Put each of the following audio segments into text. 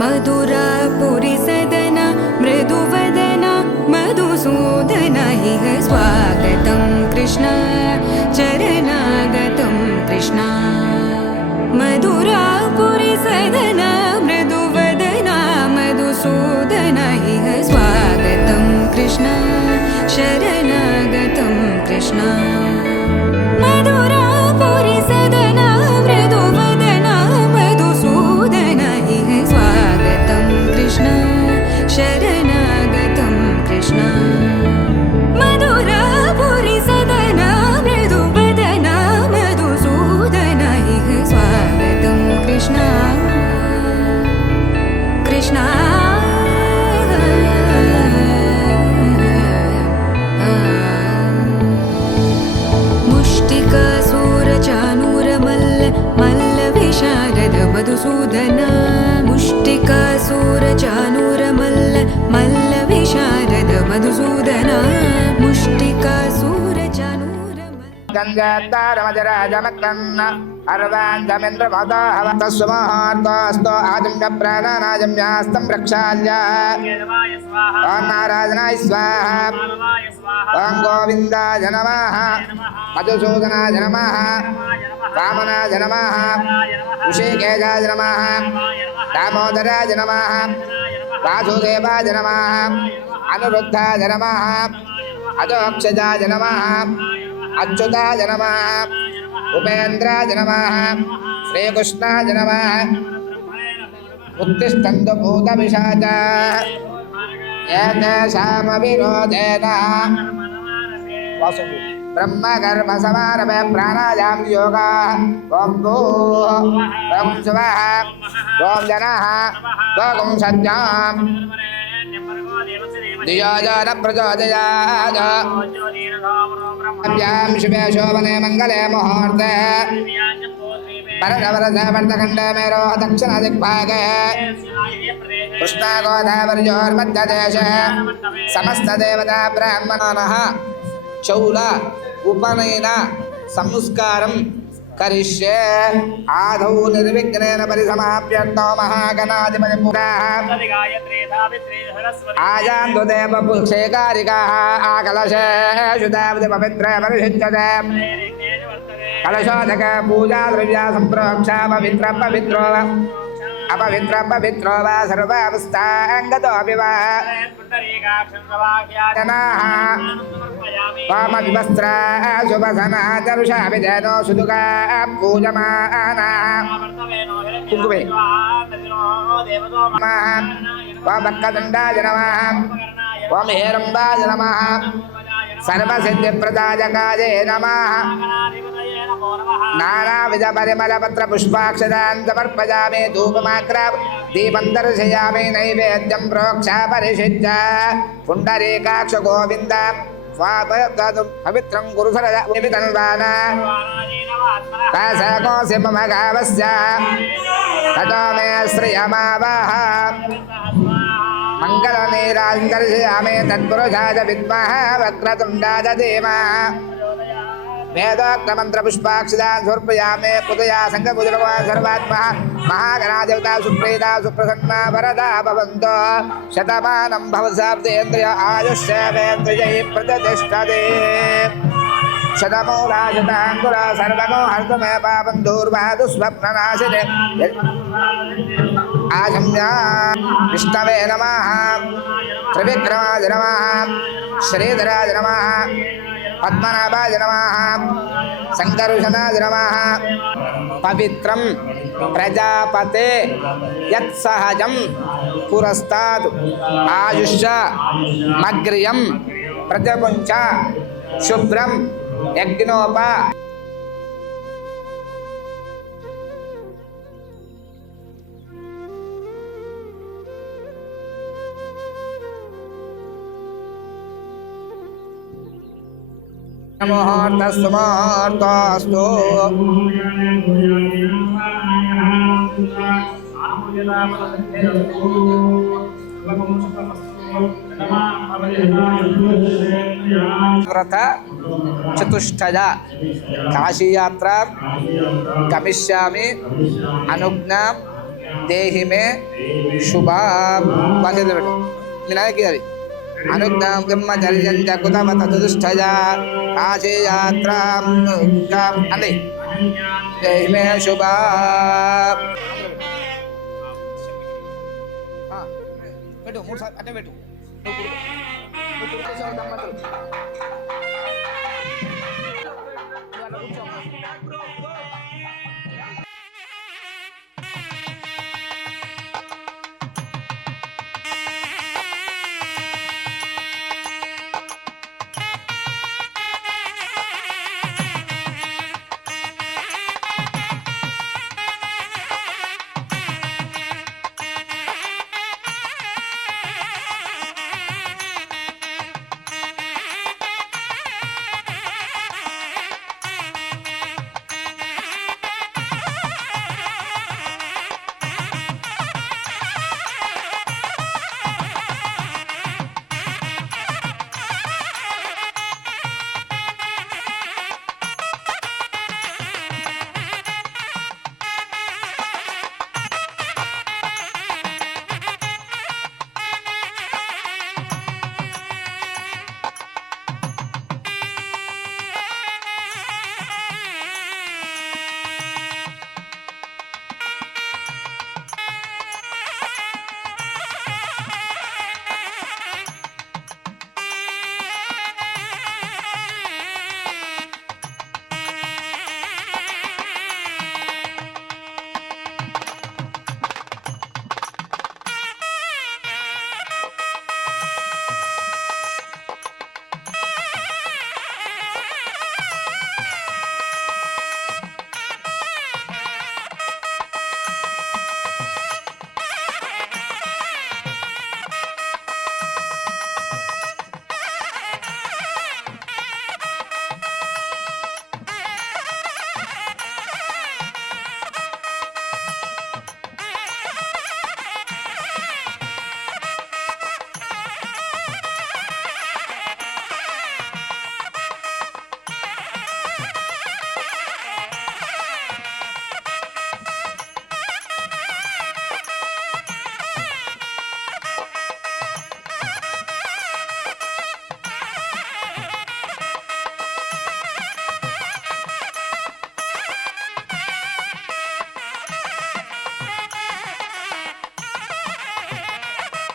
मधुरापुरी सदन मृदुवदन मधुसूदन इह स्वागतं कृष्ण चरणागतं कृष्ण मधुरापुरी सदन मृदुवदन मधुसूदन इह स्वागतं कृष्ण शरणागतं कृष्ण मधुरापुरी सदन मृदुवदन मधुसूदन इह स्वागतं कृष्ण शरणागतं कृष्ण मधुरापुरी सदन मृदुवदन मधुसूदन इह स्वागतं कृष्ण कृष्ण मधुसूदन मुष्टिकासुरचाणूरमल्ल मल्ल विशारद मधुसूदन मुष्टिकासुरचाणूरमल्ल गंगातारमजराजमकन्न अर्वाञ्जमेन्द्रमदाहवतस्वमहार्तास्तो आजम्य प्राणानाजम्यास्तं रक्षाल्य ॐ नारायणाय स्वाहा ॐ गोविन्दाय नमः मधुसूदनाय नमः वामनाय नमः ऋषिकेशाय नमः दामोदराय नमः वासुदेवाय नमः अनिरुद्धाय नमः अधोक्षजाय नमः अच्युताय नमः उपेन्द्राय नमः श्रीकृष्णाय नमः उत्तिष्ठन्तु भूतपिशाचाः एतेषामविरोधेन ब्रह्म कर्म समारभे प्राणायाम योगा ओम भूः ओम स्वः ओम जनः ओम सत्याम् धियोजन प्रचोदयात् अभ्यां शुभे शोभने मङ्गले मुहूर्ते भरतवर्षे वर्तखण्डे मेरो दक्षिणदिग्भागे कृष्णागोदावरीयोर्मध्यदेशे समस्तदेवता ब्राह्मणाः चौल उपनयन संस्कारं करिष्ये आदौ निर्विघ्नेन परिसमाप्यर्थो महागणाधिपति पुराः आयान्तु देवपुरुषेकारिकाः आकलशे शुद्धावति पवित्रे परिषिच्यते कलशोदक पूजा द्रव्या सम्प्रोक्षा पवित्र पवित्रो अपवित्र पवित्रो वा सर्वावस्थाङ्गतोऽपि वा जनाः वामविवस्त्रा शुभसना दर्शाभिधेनो सुदुका पूजमाना कुङ्कुमे वामक्कदण्डाय नमः वाम हेरम्बाय नमः सर्वसिद्धिप्रदायकाय नमः नानाविध परिमलपत्र पुष्पाक्षदान् समर्पयामि धूपमाग्राव दीपं दर्शयामि नैवेद्यं प्रोक्षा परिषिच्य पुण्डरीकाक्ष गोविन्द पवित्रं कुरु सरदवितन्वाना तासकोऽसि मम गावस्य ततो मे श्रियमावः मङ्गलनीराजं दर्शयामि तत्पुरुषाय विद्महे वक्रतुण्डाय धीमहि वेदोक्तमन्त्रपुष्पाक्षदान् समर्पयामि पुतया सङ्गपूजनवान् सर्वात्मः महागणादेवता सुप्रीता सुप्रसन्ना वरदा भवन्तु शतमानं भवत्सप्तेन्द्रिय आयुष्येवेन्द्रियै प्रतिष्ठते शतमूला शताङ्कुरा सर्वगो हर्तमे पापं दूर्वादुस्वप्ननाशिने आशम्या विष्णवे नमः त्रिविक्रमाय नमः श्रीधराय नमः पद्मनाभाय नमः शङ्करुषणाय नमः पवित्रं प्रजापते यत्सहजं पुरस्तात् आयुष्यमग्र्यं प्रतिपुञ्च शुभ्रं यज्ञोप मुहूर्तस्तु मुहूर्तस्तु व्रत चतुष्टय काशीयात्रा गमिष्यामि अनुज्ञां దేహి మే శుభాం వాక్యంలో పెట్టు వినాయకి అవి అనుజ్ఞాం బ్రహ్మచర్యం జకుతవత చతుష్టయా కాశీయాత్రాం అని దేహి మే శుభాం పెట్టు 3 సార్లు అట్టే పెట్టు నువ్వు కూర్చోవాలి దంపతులు అట్లా కూర్చో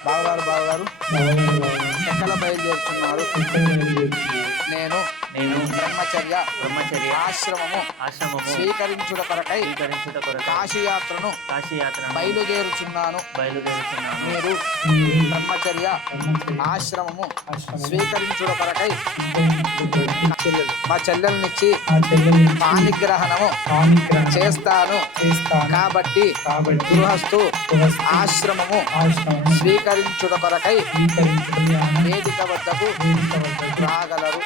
బావగారు ఎక్కడ బయలుదేరుతున్నారు? నేను బ్రహ్మచర్య ఆశ్రమము స్వీకరించుట కొరకై కాశీయాత్రను బయలుదేరుచున్నాను. మీరు బ్రహ్మచర్య ఆశ్రమము స్వీకరించుట కొరకై మా చెల్లెలనిచ్చి పాణిగ్రహణము చేస్తాను. కాబట్టి గృహస్థు ఆశ్రమము స్వీకరించుట కొరకై వేదిక వద్దకు రాగలరు.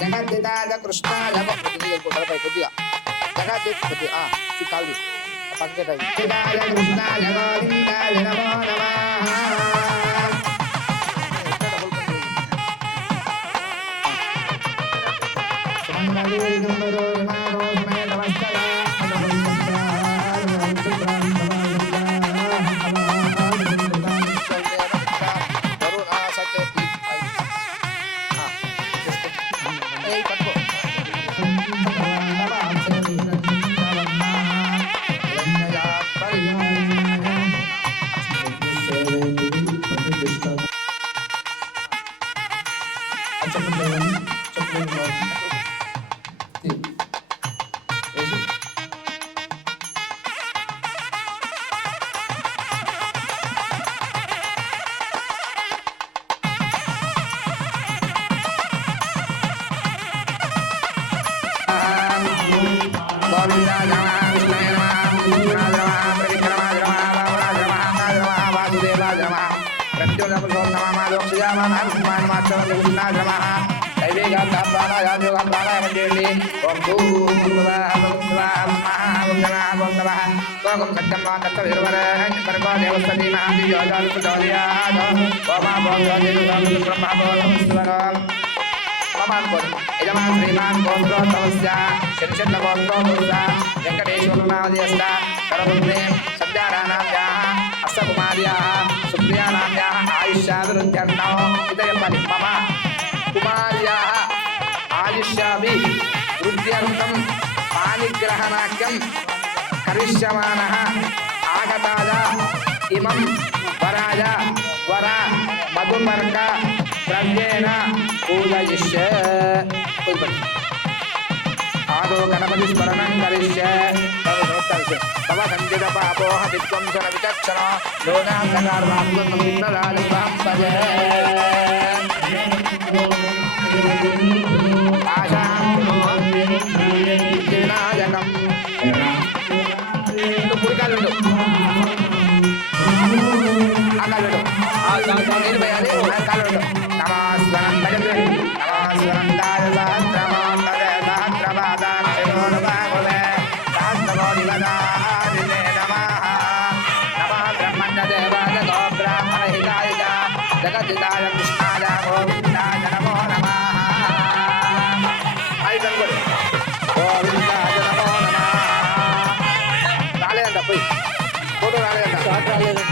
జగద్దితాయ కృష్ణాయ కొద్దిగా జగద్ది కొద్దిగా కాదు పక్కన కృష్ణాయ గోవిందాయ నమో నమః. యజమాన్ శ్రీమాన్ గోత్రోత్తమస్య శనిచంద్ర గోత్రోత్తమస్య వెంకటేశ్వరనామధేయస్య కరపుత్రే సత్యారానాభ్యాః అష్టకుమార్యాः సుప్రియానాభ్యాः ఆయుష్యాభివృద్ధ్యర్థం ఇదయపలి మమ కుమార్యాः ఆయుష్యాభివృద్ధ్యర్థం పాణిగ్రహణాఖ్యం కరిష్యమానः ఆగతాయ ఇమం వరాయ వర మధుమర్క ద్రవ్యేణ పూజయిష్యే. ఆదో గణపతి స్మరణం కరిష్యే. తవ సంచిత పాపోహ విధ్వంసన విచక్షణ లోకాంధకార్వాత్మజే ఆశానాయకం పురికాలు నీళ్ళు పోయాలి కాలు నమాస్వరం నమాస్వరందాయ సహస్రమాంతరే సహస్రపాదాక్షయోనుభాగులే సహస్రకోటిపదాదినే నమః నమః బ్రహ్మణ్యదేవాయ గో బ్రాహ్మణహితాయ జగద్దితాయ కృష్ణాయ గోవిందాయ నమో నమః. గోవిందాయ నమో నమః. రాలేదంట పోయి ఫోటో రాలేదంట షార్ట్ రాలేదంట.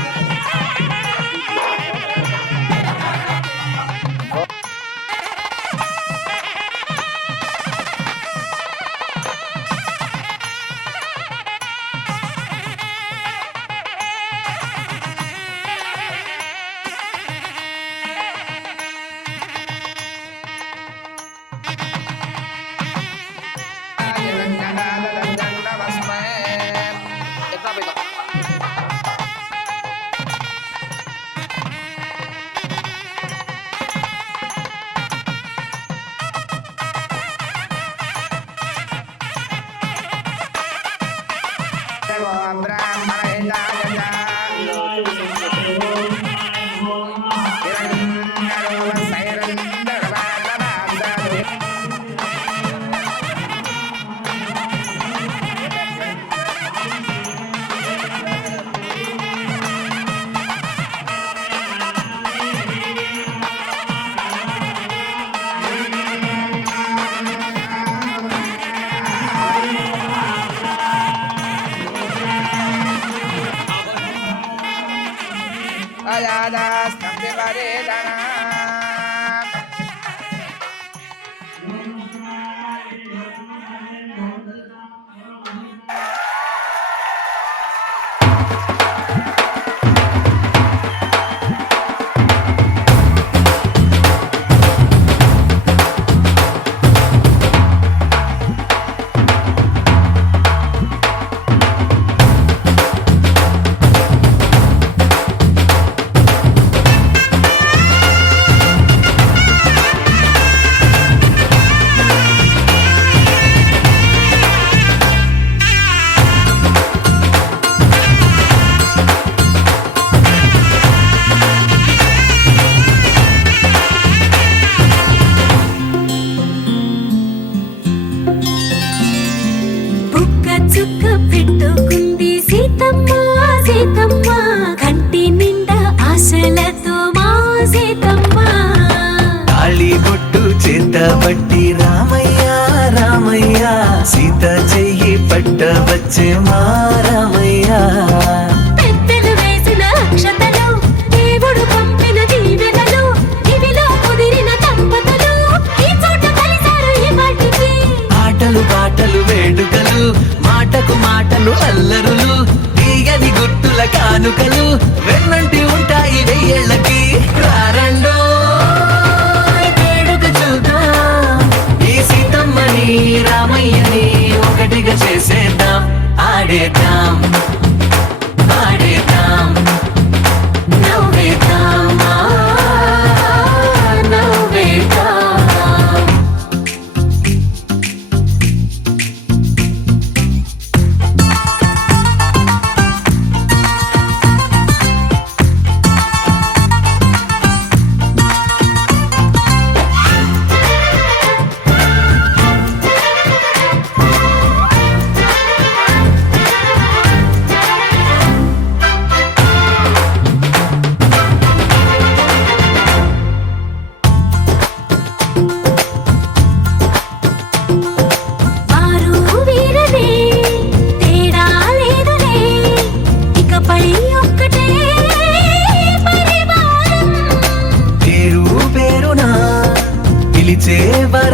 పట్టబట్టి రామయ్య రామయ్య సీత చెయ్యి పట్టవచ్చే మా రామయ్య. పెద్దలు వేసిన అక్షతలు దేవుడు పంపిన దీవెనలు ఇవిలో కుదిరిన దంపతులు ఈ చోట కలిసారు ఈ వాటికి. ఆటలు పాటలు వేడుకలు మాటకు మాటలు అల్లరులు తీయని గుర్తుల కానుకలు వెన్నంటి ఉంటాయి వెయ్యేళ్ళకి. రారండో వేడుక చూద్దాం ఈ సీతమ్మని రామయ్యని ఒకటిగా చేసేద్దాం. ఆడేద్దాం ఆడేద్దాం నవ్వేద్దాం నవ్వేద్దాం.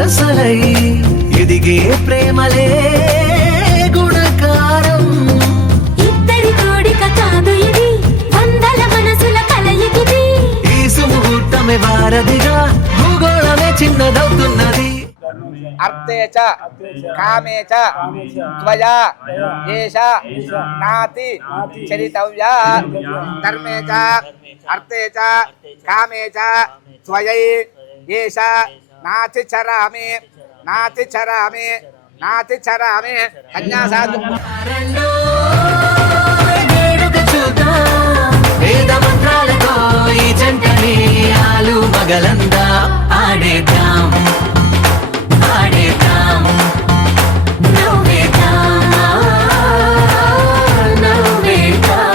వరసలై ఎదిగే ప్రేమలే గుణకారం. ఇద్దరి కోడిక కాదు ఇది, వందల మనసుల కలయికిది. ఈ సుముహూర్తమే వారధిగా భూగోళమే చిన్నదవుతున్నది. అర్థే చ కామే చ త్వయా ఏష నాతి చరితవ్యా. ధర్మే చ అర్థే చ కామే చ త్వయై ఏష నాతి చరామి నాతి చరామి నాతి చరామి. కన్యాసాధు రెండో వేడుక చూద్దాం, వేద మంత్రాలతో ఈ జంటని ఆలు మగలందా ఆడేద్దాం ఆడేద్దాం నవ్వేద్దాం నవ్వేద్దాం.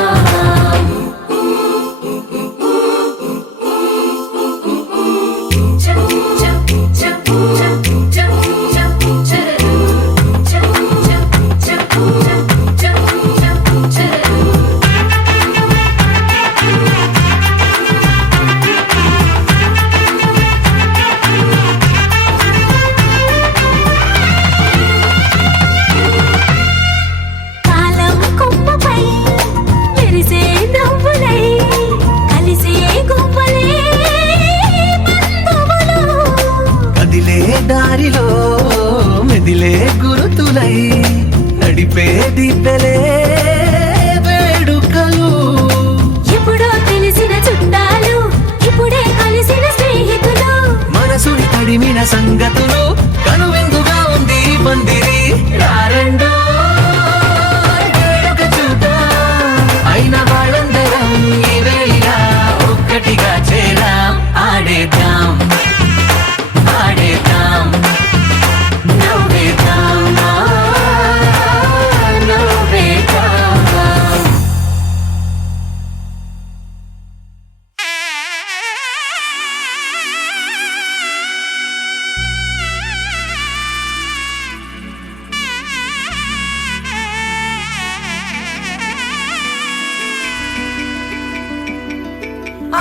కాలం కొమ్మపై మెరిసే నవ్వులై కలిసే గువ్వలే బంధువులు. కదిలే దారిలో మెదిలే గురుతులై నడిపే దిబ్బెలే వేడుకలు. ఎప్పుడో తెలిసిన చుట్టాలు, ఇప్పుడే కలిసిన స్నేహితులు. మనసుని తడిమిన సంగతులు కనువిందుగా ఉంది ఈ పందిరి. రెండో వేడుక చూద్దాం, అయిన వాళ్ళందరం ఈ వేళ ఒక్కటిగా చేరాం ఆడేద్దాం ఆడేద్దాం నవ్వేద్దాం నవ్వేద్దాం.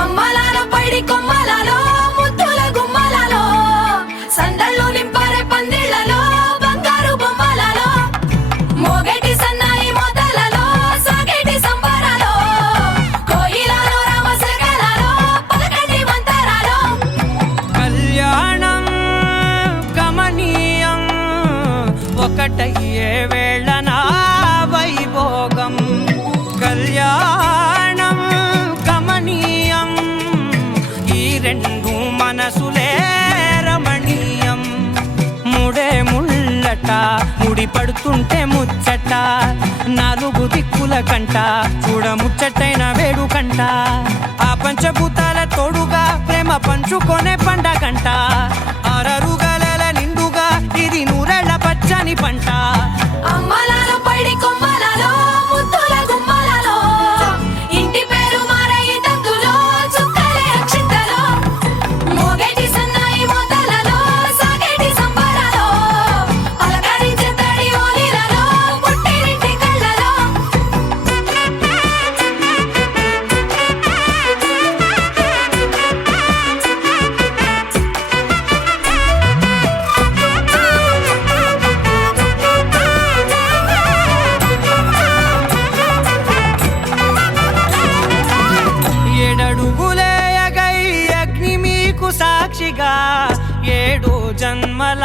అమ్మలాల పైడి కొమ్మలలో ముద్దుల గుమ్మలలో సందళ్ళు నింపారే పందిళ్లలో బంగారు బొమ్మలలో మోగేటి సన్నాయి మొదలలో సాగేటి సంబరాలో కోయిలలో రామశకలలో పలకటి మంతరాలో. కళ్యాణం గమనీయం ఒకటయ్యే వేళ నా వైభోగం. కళ్యాణం గమనీయం ఈ రెండు మనసులే రమణీయం. ముడే ముళ్ళట ముడి పడుతుంటే ముచ్చట, నాలుగు దిక్కుల కంట చూడ ముచ్చటైన వేడుకంట. ఆ పంచభూతాల తోడుగా ప్రేమ పంచుకొనే పండగంట. అరరుగల నిండుగా ఇది నూరెళ్ళ పచ్చని పంట. అమ్మలాల పైడి కొమ్మలలో ముద్దుల గుమ్మలలో ఇంటి పేరు మారయి తంతులో చుక్కలే అక్షింతలో మోగేటి సన్నాయి మొదలలో సాగేటి సంబరాలో పలకరించే తడి ఓలిలలో పుట్టినింటి కళ్ళలో. ఏడడుగులేయగై అగ్ని మీకు సాక్షిగా ఏడు జన్మల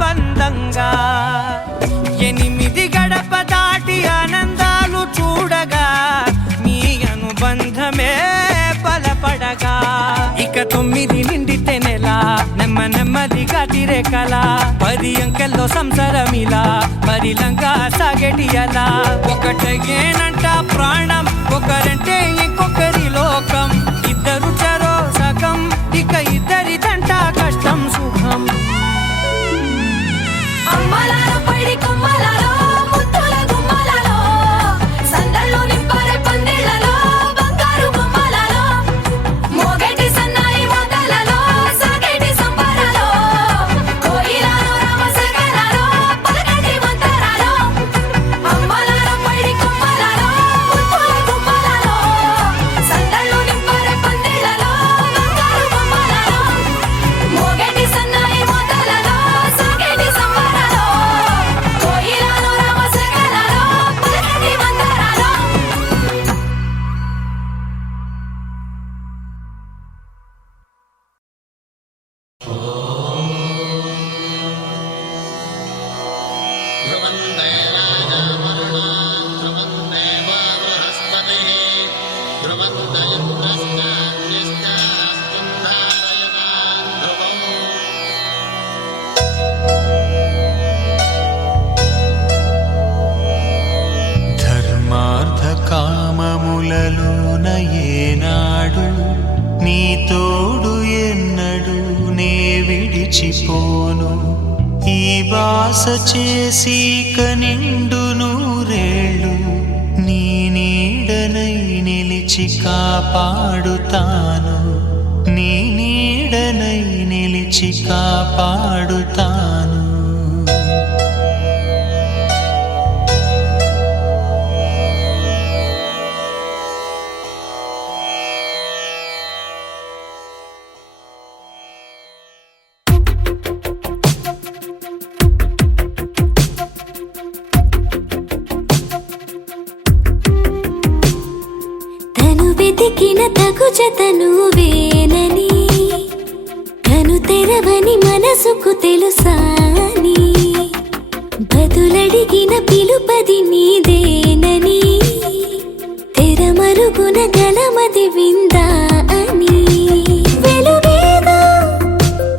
బంధంగా 8 గడప దాటి ఆనందాలు చూడగా మీ అనుబంధమే బలపడగా. ఇక 9 నిండితే నెల నెమ్మదిగా తిరే కల 10 అంకెల్లో సంసారమిలా పరిలంగా సాగేటి అలా. ఒకటేనంట ప్రాణం ఒకరంటే ఇంకొకరి లోకం. ఇద్దరు చరో సగం ఇక ఇద్దరిదంట కష్టం సుఖం. అమ్మలాల పైడి కొమ్మలలో ముద్దుల గుమ్మలలో సందళ్ళు నింపారే పందిళ్లలో బంగారు బొమ్మలలో మోగేటి సన్నాయి మొదలలో సాగేటి సంబరాలో కోయిలలో రామశకలలో పలకటి మంతరాలో. అమ్మలాల పైడి కొమ్మలలో ముద్దుల గుమ్మలలో కనులలోన ఏనాడు నీ తోడు ఎన్నడు నే విడిచిపోను ఈ బాస చేసి కనిండు నూరేళ్ళు నీ నీడనై నిలిచి కాపాడుతాను నీ నీడనై నిలిచి కాపాడుతాను వెతికిన తగు జతను వేనని కను తెరవని మనసుకు తెలుసాని బదులడిగిన పిలుపది నీదేనని తెరమరుగున గలమది విందా అని వెలుగేదో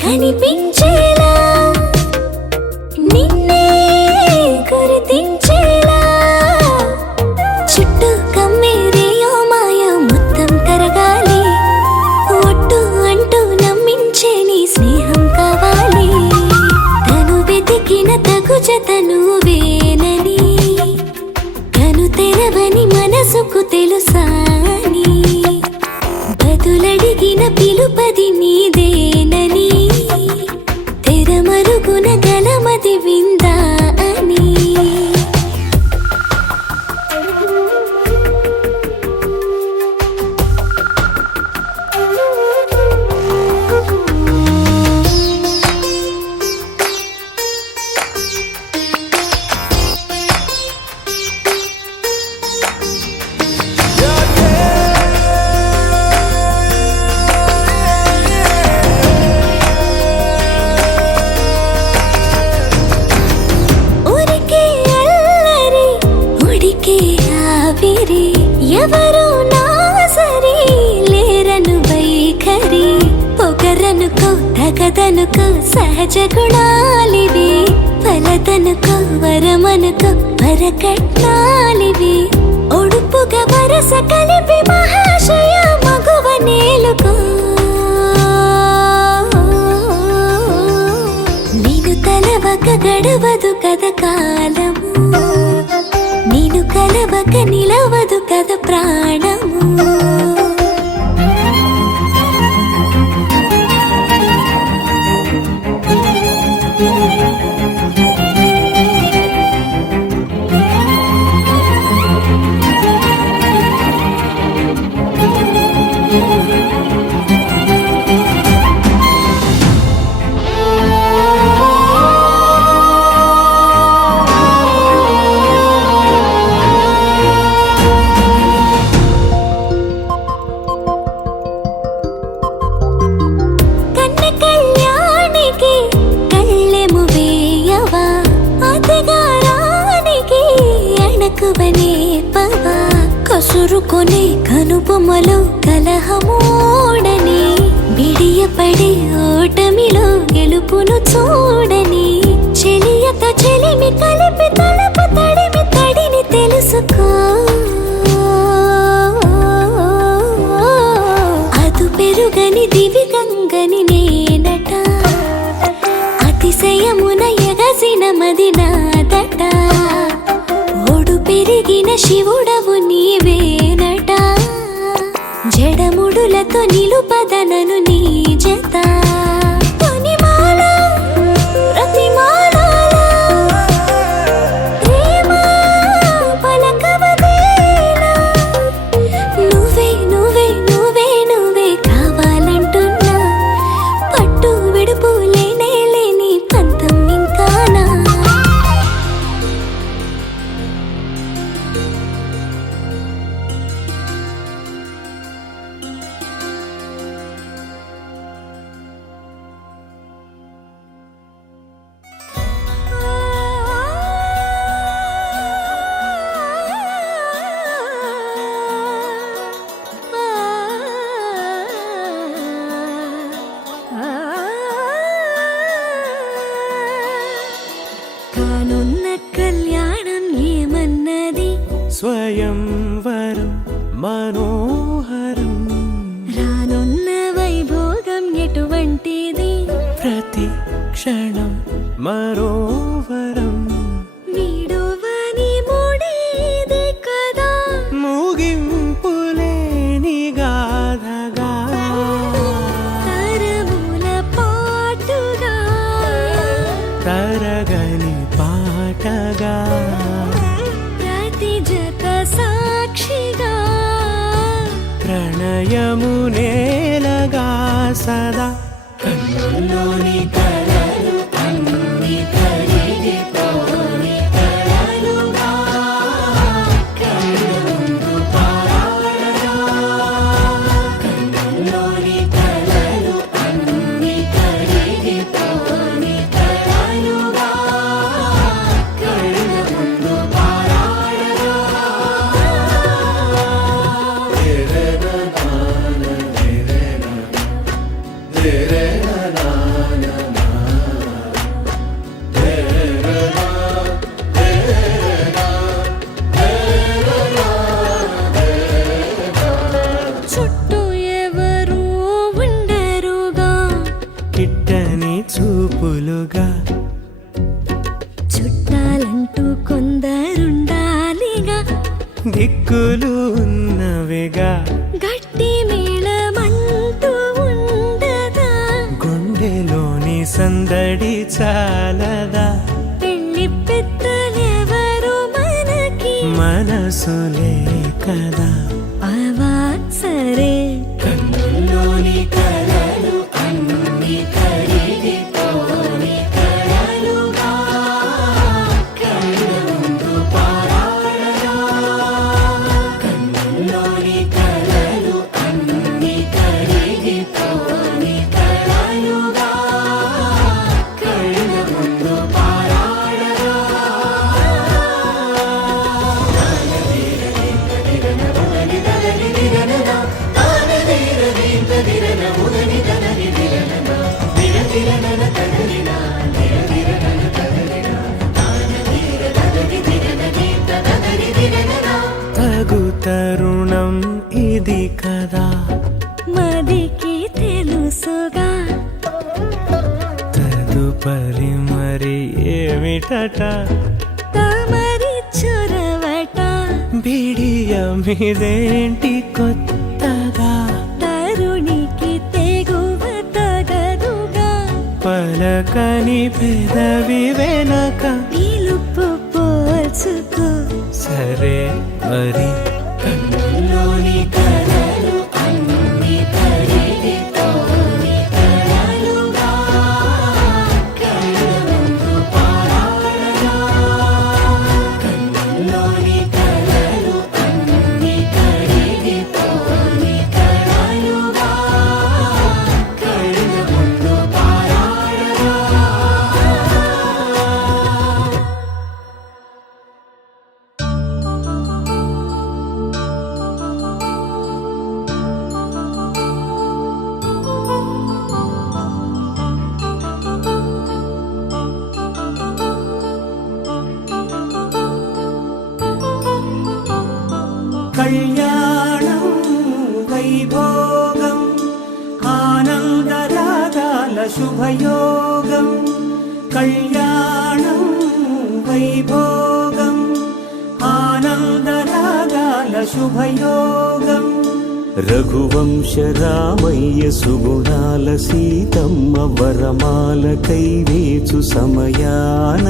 కనిపించేలా నిన్నే గుర్తించేలా చుట్టూ కమ్మేరేయో మాయో మొత్తం కరగాలి ఒట్టు అంటూ నమ్మించే నీ స్నేహం కావాలి తను వెతికిన తగు జతను వేనని కను తెరవని మనసుకు తెలుసాని బదులడిగిన పిలుపది నీదేనని తెరమరుగున గలమది విందా అని ఎవరు నా సరి లేరను వైఖరి పొగరనుకో తగదనుకో సహజ గుణాలివి ఫలదనుకో వరమనుకో వరకట్నాలివి ఒడుపుగా వరస కలిపి మహాశయ మగువ నేలుకో నీను తలవక గడవదు కథ కాలము నీను కలవక నిలవదు కథ ప్రాణము కసురుకొనే కనుబొమ్మలో కలహమోడని బిడియపడే ఓటమిలో గెలుపును చూడని చెలియతో చెలిమి కలిపి తలపు తడిమి తడిని తెలుసుకో అదు పెరుగని దివి గంగని నేనట అతిశయమున ఎగసిన మది నాదట ఓడు పెరిగిన శివుడవు నీవేనట జడముడులతో నిలుపదనను నీ జత తొనిమాల ప్రతిమాలాల ప్రేమ పలకవదేలా నువ్వే నువ్వే నువ్వే నువ్వే కావాలంటున్నా పట్టు విడుపు లేనే లేని పంతం ఇంకానా మనోహరం రానున్న వైభోగం ఎటువంటిది ప్రతి క్షణం మరోవరం వీడువని మూడేది కదా ముగింపులేని గాథగా తరముల పాటుగా తరగని పాటగా ప్రతి జత సాక్షిగా ప్రణయము నేలగా సదా కన్నుల్లోని కలలు అన్ని కరిగిపోని కలలుగా కన్నుందు పారాడగా కన్నుల్లోని కలలు అన్ని కరిగిపోని కలలుగా కన్నుందు పారాడగా చుట్టూ ఎవరు ఉండరుగా కిట్టని చూపులుగా చుట్టాలంటూ కొందరుండాలిగా దిక్కులు ఉన్నవిగా గట్టి మేళమంటూ ఉండదా గుండెలోని సందడి చాలదా పెళ్లి పెద్దలెవరు మనకి మనసులే కదా అవా సరే కన్నుల్లోని కలలు అన్ని కరిగిపోని కలలుగా కన్నుందు పారాడగా కన్నుల్లోని కలలు అన్ని కరిగిపోని కలలుగా కన్నుందు పారాడగా తగు తరుణం ఇది కదా మదికి తెలుసుగా తదుపరి మరి ఏమిటట తమరి చొరవట బిడియమిదేంటి కొత్తగా తరుణికి తెగువ తగదుగా పలకని పెదవి వెనక పిలుపు పోల్చుకో సరే మరి కన్నుల్లోని కలలు అన్ని కరిగిపోని కలలుగా కన్నుందు పారాడగా కన్నుల్లోని కలలు అన్ని కరిగిపోని కలలుగా కన్నుందు పారాడగా కళ్యాణం వైభోగం ఆనందరాగాల శుభయోగం కళ్యాణం వైభోగం ఆనందరాగాల శుభయోగం రఘువంశ రామయ్య సుగుణాల సీతమ్మ వరమాల కైవేచు సమయాన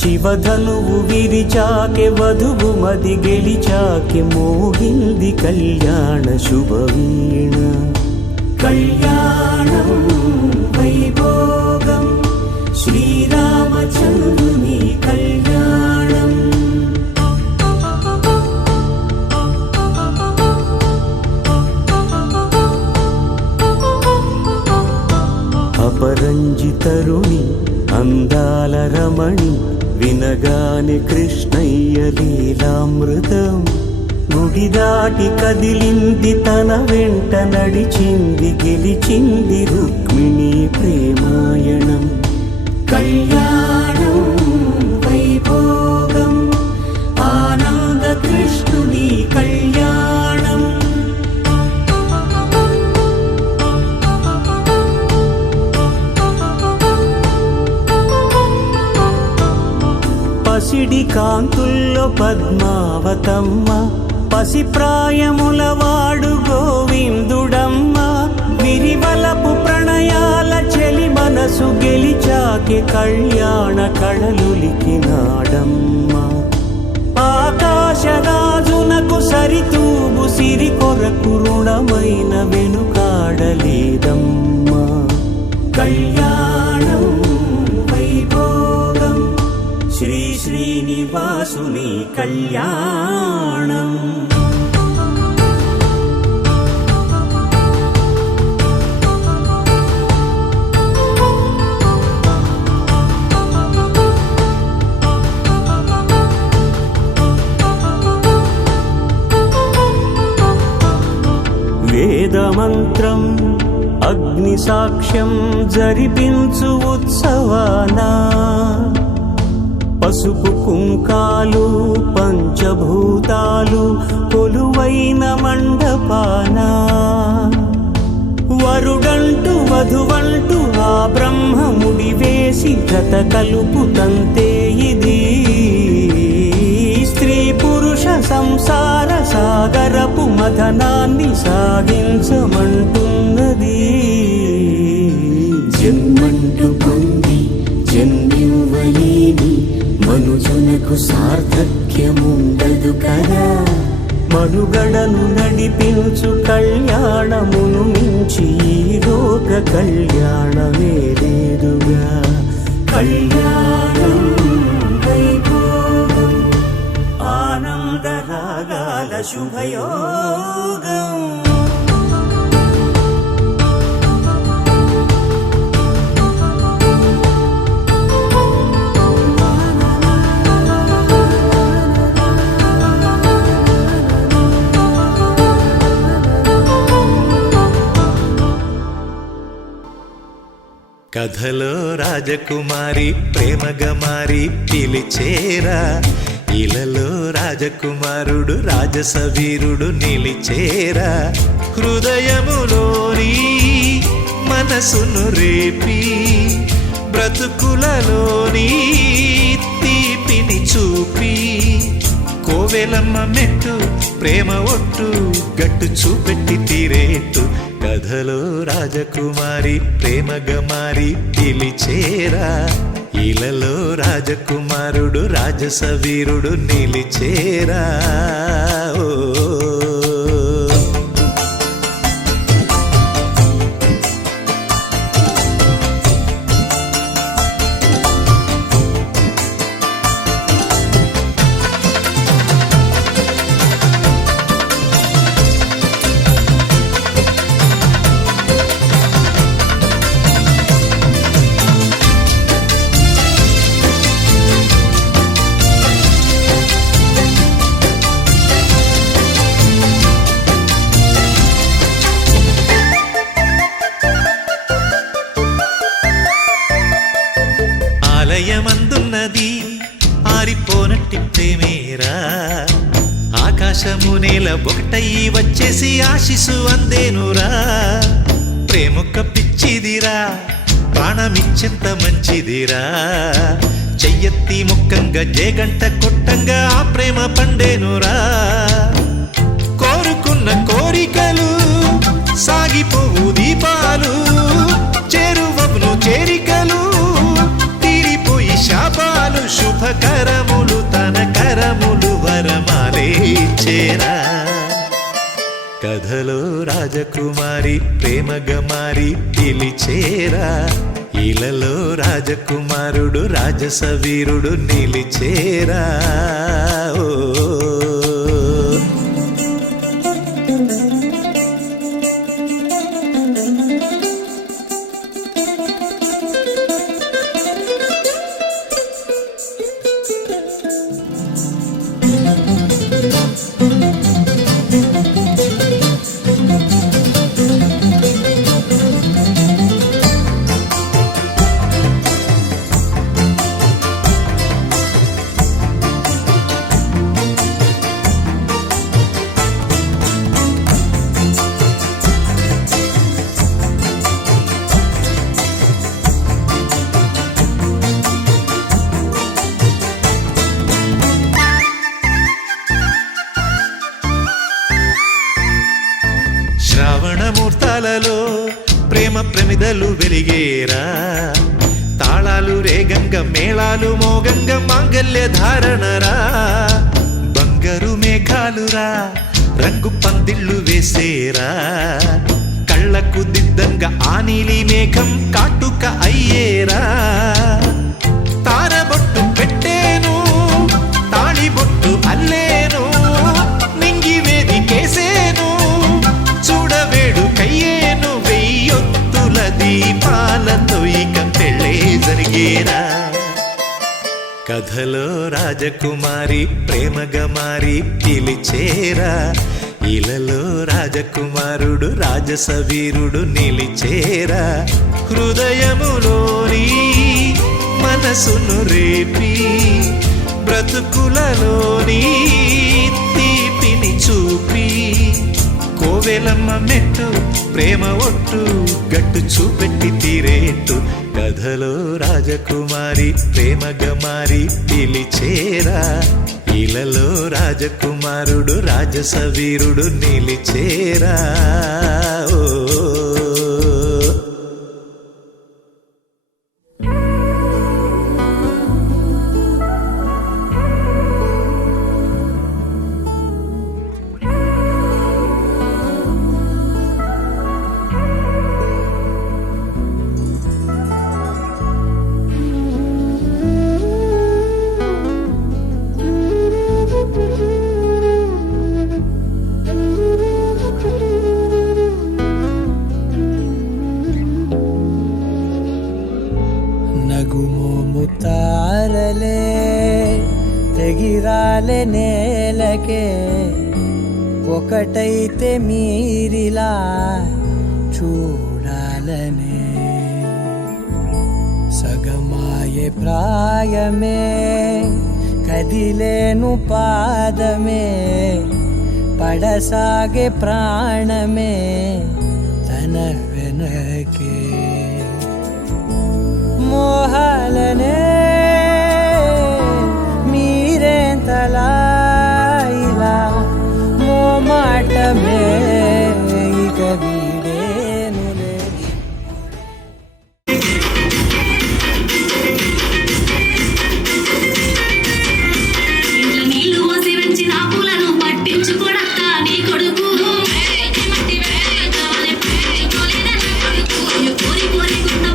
శివధనువు విరిచాకె వధువు మది గెలిచాకె మోగింది కళ్యాణ శుభవీణ కళ్యాణం వైభోగం శ్రీరామచంద్రుని కళ్యాణం అపరంజి తరుణి అందాల రమణి వినగానే కృష్ణయ్య లీలామృతం గుడి దాటి కదిలింది తన వెంట నడిచింది గెలిచింది రుక్మిణి ప్రేమాయణం కళ్యాణం వైభోగం ఆనంద కృష్ణుని కళ్యాణం కాంతుల్లో పద్మావతమ్మ, పసిప్రాయముల వాడు గోవిందుడమ్మ. విరివలపు ప్రణయాల చెలి మనసు గెలిచాకే కళ్యాణ కళలులికినాడమ్మ. ఆకాశరాజునకు సరితూగు సిరి కొరకు రుణమైన వెనుకాడలేదమ్మా. కళ్యాణం వైభోగం శ్రీ శ్రీనివాసుని కళ్యాణం. వేదమంత్రం అగ్ని సాక్ష్యం జరిపించు ఉత్సవానా, పసుపు కుంకాలు పంచభూతాలు కొలువైన మండపానా. వరుడంటూ వధువంటూ ఆ బ్రహ్మముడి వేసి జత కలుపు తంతే ఇది. స్త్రీ పురుష సంసార సాగరపు మథనాన్ని సాగించమంటున్నది. జన్మంటూ పొంది జన్మివ్వలేని మనుజునకు సార్థక్యముండదు కదా. మనుగడను నడిపించు కళ్యాణమును మించి ఈ లోక కళ్యాణమే లేదుగా. కళ్యాణం వైభోగం ఆనందరాగాల శుభయోగం. కథలో రాజకుమారి ప్రేమగా మారి పిలిచేరా, ఇలలో రాజకుమారుడు రాజసవీరుడు నిలిచేరా. హృదయములోని మనసును రేపి బ్రతుకులలోని తీపిని చూపి, కోవెలమ్మ మెట్టు ప్రేమ ఒట్టు గట్టు చూపెట్టి తీరేట్టు. కథలో రాజకుమారి ప్రేమగా మారి పిలిచేరా, ఇలలో రాజకుమారుడు రాజసవీరుడు నిలిచేరా. ఓ ఆలయమందున్నది ఆరిపోనట్టి ప్రేమేరా, ఆకాశము నేల ఒకటయ్యి వచ్చేసి ఆశిసు అందేనురా. ప్రేమొక్క పిచ్చిదిరా, ప్రాణమిచ్చెంత మంచిదిరా. చెయ్యెత్తి ముక్కంగా జేగంట కొట్టంగా ఆ ప్రేమ పండేనురా. కోరుకున్న కోరికలు సాగిపోవు దీపాలు, చేరువను చేరికలు తీరిపోయి శాపాలు. శుభకరములు తన కరములు వరమాలే చేరా. కథలో రాజకుమారి ప్రేమగా మారి పిలిచేరా, ఇలలో రాజకుమారుడు రాజసవీరుడు నిలిచేరా. ఓ శ్రవణ ముహూర్తాలలో ప్రేమ ప్రమిదలు వెలిగేరా, తాళాలు రేగంగ మేళాలు మోగంగ మాంగల్య ధారణరా, బంగారు మేఘాలురా రంగు పందిళ్ళు వేసేరా, కళ్ళకు దిద్దంగా ఆ నీలి మేఘం కాటుక అయ్యేరా, తారబొట్టు పెట్టేను తాళిబొట్టు అల్లేను, నింగి వేదికేసేను చూడవేడు కయ్యేను, వెయ్యొత్తుల దీపాలతో ఇక పెళ్ళే జరిగేరా. కథలో రాజకుమారి ప్రేమగా మారి పిలిచేరా, ఇలలో రాజకుమారుడు రాజసవీరుడు నిలిచేరా, హృదయములోని మనసును రేపి బ్రతుకులలోని తీపిని చూపి, కోవెలమ్మ మెట్టు ప్రేమ ఒట్టు గట్టు చూపెట్టి తీరేట్టు, కథలో రాజకుమారి ప్రేమగా మారి పిలిచేరా, ఇలలో రాజకుమారుడు రాజసవీరుడు నిలిచేరా. ఓ తారలే తెగిరాలే నేలకే, ఒకటైతే మీరిలా చూడాలనే, సగమాయే ప్రాయమే కదిలేను పాదమే, పడసాగే ప్రాణమే తన వెనకే, మోహాలనే మీరేంతలా ఇలా మోమాటమే ఇక వీడేనులే. నీళ్ళు పోసి పెంచిన పూలను పట్టించుకోడక్క నీ కొడుకు, కోరి కోరి గుంత